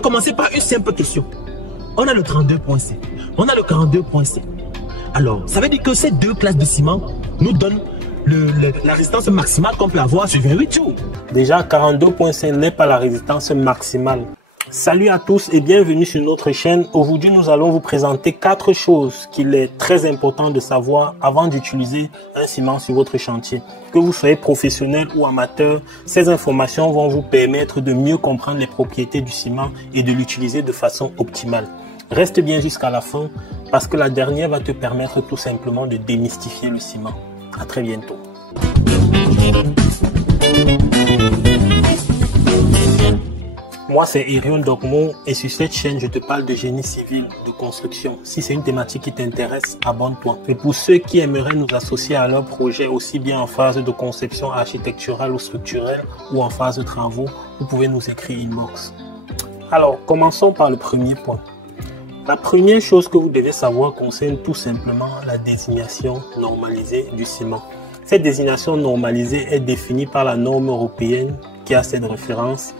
va commencer par une simple question. On a le 32.5, on a le 42.5. Alors, ça veut dire que ces deux classes de ciment nous donnent la résistance maximale qu'on peut avoir sur 28 jours. Déjà, 42.5 n'est pas la résistance maximale. Salut à tous et bienvenue sur notre chaîne. Aujourd'hui, nous allons vous présenter 4 choses qu'il est très important de savoir avant d'utiliser un ciment sur votre chantier. Que vous soyez professionnel ou amateur, ces informations vont vous permettre de mieux comprendre les propriétés du ciment et de l'utiliser de façon optimale. Reste bien jusqu'à la fin parce que la dernière va te permettre tout simplement de démystifier le ciment. À très bientôt. Moi, c'est Irion Dogmo et sur cette chaîne, je te parle de génie civil, de construction. Si c'est une thématique qui t'intéresse, abonne-toi. Et pour ceux qui aimeraient nous associer à leur projet, aussi bien en phase de conception architecturale ou structurelle ou en phase de travaux, vous pouvez nous écrire inbox. Alors, commençons par le premier point. La première chose que vous devez savoir concerne tout simplement la désignation normalisée du ciment. Cette désignation normalisée est définie par la norme européenne qui a cette référence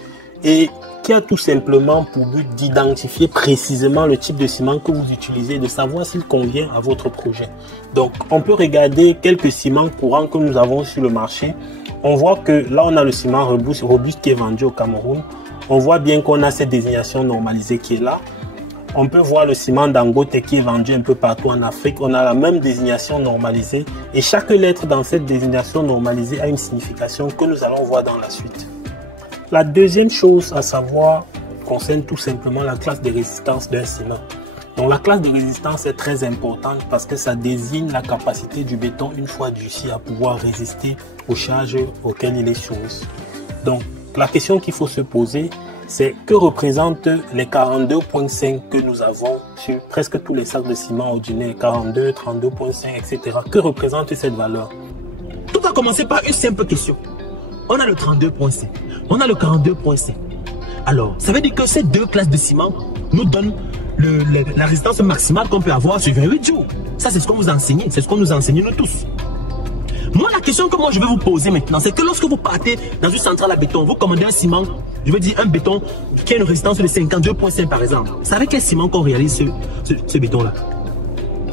et qui a tout simplement pour but d'identifier précisément le type de ciment que vous utilisez et de savoir s'il convient à votre projet. Donc, on peut regarder quelques ciments courants que nous avons sur le marché. On voit que là, on a le ciment robuste qui est vendu au Cameroun. On voit bien qu'on a cette désignation normalisée qui est là. On peut voir le ciment Dangote qui est vendu un peu partout en Afrique. On a la même désignation normalisée et chaque lettre dans cette désignation normalisée a une signification que nous allons voir dans la suite. La deuxième chose à savoir concerne tout simplement la classe de résistance d'un ciment. Donc la classe de résistance est très importante parce que ça désigne la capacité du béton une fois durci à pouvoir résister aux charges auxquelles il est soumis. Donc la question qu'il faut se poser, c'est que représentent les 42.5 que nous avons sur presque tous les sacs de ciment ordinaires, 42, 32.5, etc. Que représente cette valeur? Tout va commencer par une simple question. On a le 32.5, on a le 42.5. Alors, ça veut dire que ces deux classes de ciment nous donnent la résistance maximale qu'on peut avoir sur 28 jours. Ça, c'est ce qu'on vous enseigne, c'est ce qu'on nous enseigne nous tous. Moi, la question que moi je vais vous poser maintenant, c'est que lorsque vous partez dans une centrale à béton, vous commandez un ciment, je veux dire un béton qui a une résistance de 52.5 par exemple. C'est avec quel ciment qu'on réalise ce béton-là?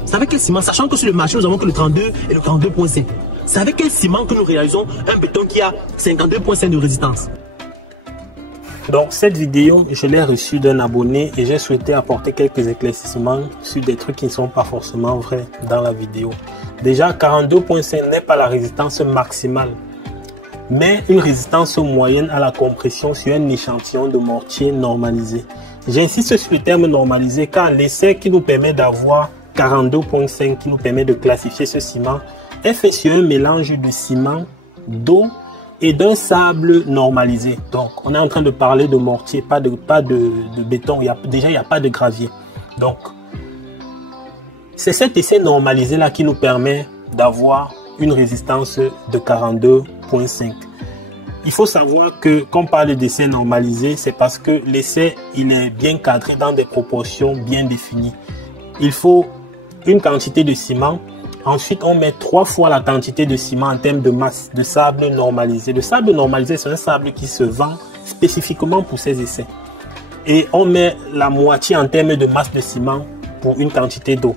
C'est avec quel ciment? Sachant que sur le marché, nous avons que le 32 et le 42.5. C'est avec quel ciment que nous réalisons un béton qui a 52.5 de résistance? Donc cette vidéo, je l'ai reçue d'un abonné et j'ai souhaité apporter quelques éclaircissements sur des trucs qui ne sont pas forcément vrais dans la vidéo. Déjà, 42.5 n'est pas la résistance maximale, mais une résistance moyenne à la compression sur un échantillon de mortier normalisé. J'insiste sur le terme normalisé car l'essai qui nous permet d'avoir 42.5, qui nous permet de classifier ce ciment, est fait sur un mélange de ciment, d'eau et d'un sable normalisé. Donc, on est en train de parler de mortier, pas de béton. Déjà, il n'y a pas de gravier. Donc, c'est cet essai normalisé là qui nous permet d'avoir une résistance de 42.5. Il faut savoir que quand on parle d'essai normalisé, c'est parce que l'essai il est bien cadré dans des proportions bien définies. Il faut une quantité de ciment. Ensuite, on met 3 fois la quantité de ciment en termes de masse de sable normalisé. Le sable normalisé, c'est un sable qui se vend spécifiquement pour ces essais. Et on met la moitié en termes de masse de ciment pour une quantité d'eau.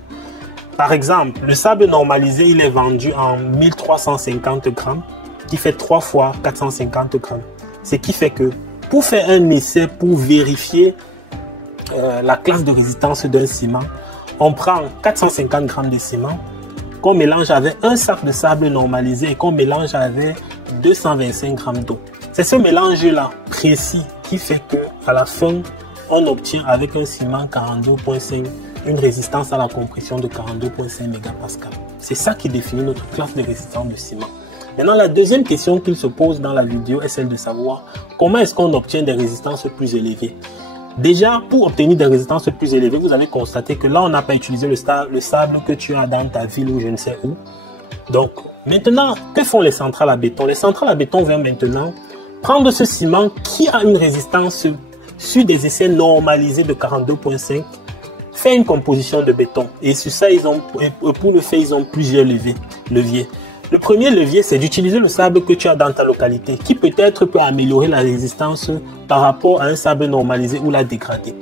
Par exemple, le sable normalisé, il est vendu en 1350 grammes, qui fait 3 fois 450 grammes. Ce qui fait que pour faire un essai, pour vérifier la classe de résistance d'un ciment, on prend 450 grammes de ciment, qu'on mélange avec un sac de sable normalisé et qu'on mélange avec 225 grammes d'eau. C'est ce mélange-là précis qui fait que à la fin, on obtient avec un ciment 42.5 une résistance à la compression de 42.5 mégapascal. C'est ça qui définit notre classe de résistance de ciment. Maintenant, la deuxième question qu'il se pose dans la vidéo est celle de savoir comment est-ce qu'on obtient des résistances plus élevées. Déjà, pour obtenir des résistances plus élevées, vous avez constaté que là, on n'a pas utilisé le sable que tu as dans ta ville ou je ne sais où. Donc, maintenant, que font les centrales à béton? Les centrales à béton vont maintenant prendre ce ciment qui a une résistance sur des essais normalisés de 42.5, faire une composition de béton. Et sur ça, pour le faire, ils ont plusieurs leviers. Le premier levier, c'est d'utiliser le sable que tu as dans ta localité, qui peut-être peut améliorer la résistance par rapport à un sable normalisé ou la dégrader.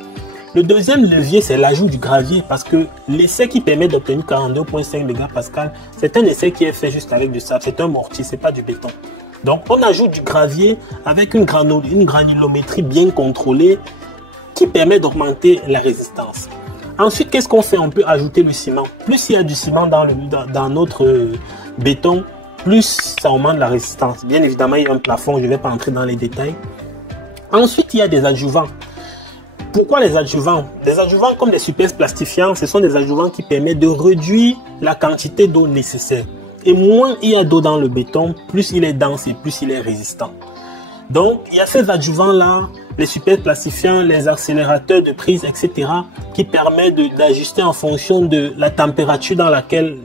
Le deuxième levier, c'est l'ajout du gravier, parce que l'essai qui permet d'obtenir 42,5 mégapascal, c'est un essai qui est fait juste avec du sable, c'est un mortier, c'est pas du béton. Donc on ajoute du gravier avec une granulométrie bien contrôlée qui permet d'augmenter la résistance. Ensuite, qu'est-ce qu'on fait? On peut ajouter le ciment. Plus il y a du ciment dans notre béton, plus ça augmente la résistance. Bien évidemment, il y a un plafond, je ne vais pas entrer dans les détails. Ensuite, il y a des adjuvants. Pourquoi les adjuvants? Des adjuvants comme des super plastifiants, ce sont des adjuvants qui permettent de réduire la quantité d'eau nécessaire. Et moins il y a d'eau dans le béton, plus il est dense et plus il est résistant. Donc, il y a ces adjuvants-là, les super plastifiants, les accélérateurs de prise, etc., qui permettent d'ajuster en fonction de la température dans laquelle,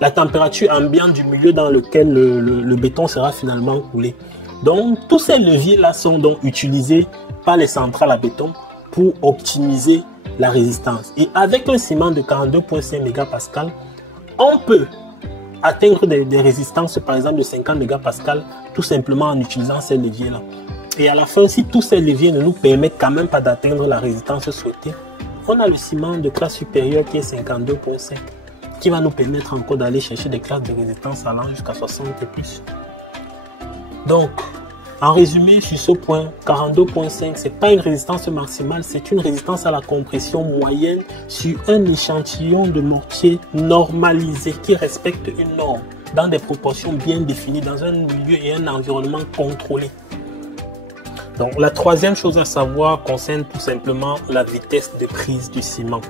la température ambiante du milieu dans lequel le béton sera finalement coulé. Donc, tous ces leviers-là sont donc utilisés par les centrales à béton pour optimiser la résistance. Et avec un ciment de 42,5 mégapascal, on peut atteindre des résistances, par exemple, de 50 mégapascal, tout simplement en utilisant ces leviers-là. Et à la fin, si tous ces leviers ne nous permettent quand même pas d'atteindre la résistance souhaitée, on a le ciment de classe supérieure qui est 52,5, qui va nous permettre encore d'aller chercher des classes de résistance allant jusqu'à 60 et plus. Donc, en résumé, sur ce point, 42,5, ce n'est pas une résistance maximale, c'est une résistance à la compression moyenne sur un échantillon de mortier normalisé qui respecte une norme dans des proportions bien définies, dans un milieu et un environnement contrôlé. Donc, la troisième chose à savoir concerne tout simplement la vitesse de prise du ciment.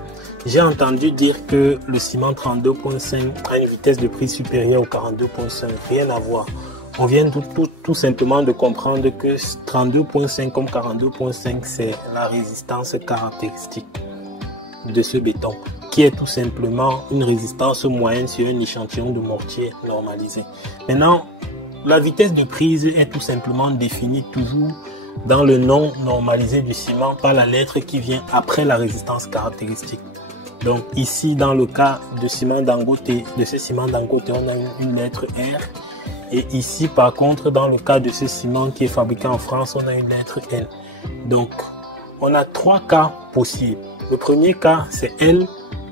J'ai entendu dire que le ciment 32,5 a une vitesse de prise supérieure au 42,5, rien à voir. On vient tout simplement de comprendre que 32,5 comme 42,5, c'est la résistance caractéristique de ce béton, qui est tout simplement une résistance moyenne sur un échantillon de mortier normalisé. Maintenant, la vitesse de prise est tout simplement définie toujours dans le nom normalisé du ciment par la lettre qui vient après la résistance caractéristique. Donc ici, dans le cas de ciment Dangote, de ce ciment Dangote, on a une lettre R. Et ici, par contre, dans le cas de ce ciment qui est fabriqué en France, on a une lettre N. Donc, on a trois cas possibles. Le premier cas, c'est L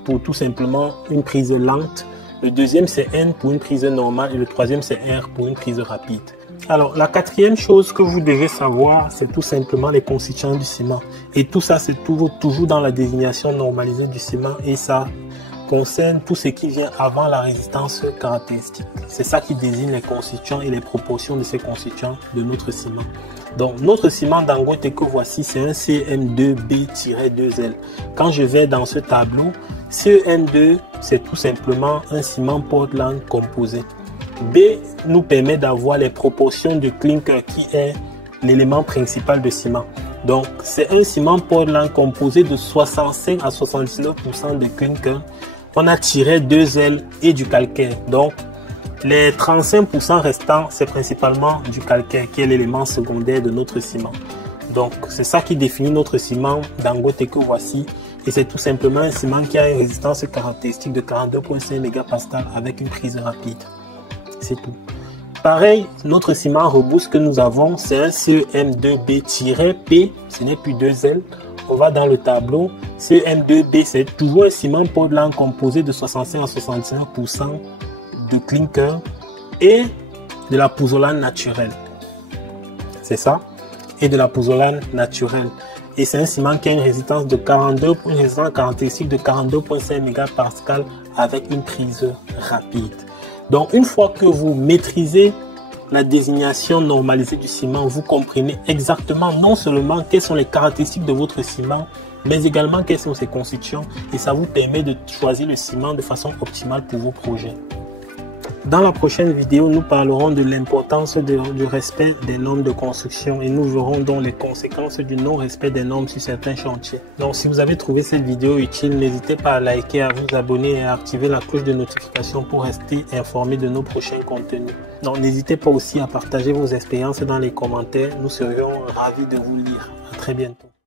pour tout simplement une prise lente. Le deuxième, c'est N pour une prise normale. Et le troisième, c'est R pour une prise rapide. Alors, la quatrième chose que vous devez savoir, c'est tout simplement les constituants du ciment. Et tout ça, c'est toujours dans la désignation normalisée du ciment. Et ça concerne tout ce qui vient avant la résistance caractéristique. C'est ça qui désigne les constituants et les proportions de ces constituants de notre ciment. Donc, notre ciment Dangote que voici, c'est un CM2B-2L. Quand je vais dans ce tableau, CM2, c'est tout simplement un ciment Portland composé. B nous permet d'avoir les proportions de clinker qui est l'élément principal de ciment. Donc, c'est un ciment Portland composé de 65 à 79% de clinker. On a tiré 2L et du calcaire. Donc, les 35% restants, c'est principalement du calcaire qui est l'élément secondaire de notre ciment. Donc, c'est ça qui définit notre ciment Dangote que voici. Et c'est tout simplement un ciment qui a une résistance caractéristique de 42,5 mégapascal avec une prise rapide. C'est tout. Pareil, notre ciment robuste que nous avons, c'est un CM2B-P, ce n'est plus 2L. On va dans le tableau. CM2B, c'est toujours un ciment Portland composé de 65 à 65% de clinker et de la pouzzolane naturelle. C'est ça. Et de la pouzzolane naturelle. Et c'est un ciment qui a une résistance de 42, une résistance caractéristique de 42,5 mégapascal avec une prise rapide. Donc, une fois que vous maîtrisez la désignation normalisée du ciment, vous comprenez exactement non seulement quelles sont les caractéristiques de votre ciment, mais également quels sont ses constituants. Et ça vous permet de choisir le ciment de façon optimale pour vos projets. Dans la prochaine vidéo, nous parlerons de l'importance du respect des normes de construction et nous verrons donc les conséquences du non-respect des normes sur certains chantiers. Donc, si vous avez trouvé cette vidéo utile, n'hésitez pas à liker, à vous abonner et à activer la cloche de notification pour rester informé de nos prochains contenus. Donc, n'hésitez pas aussi à partager vos expériences dans les commentaires. Nous serions ravis de vous lire. À très bientôt.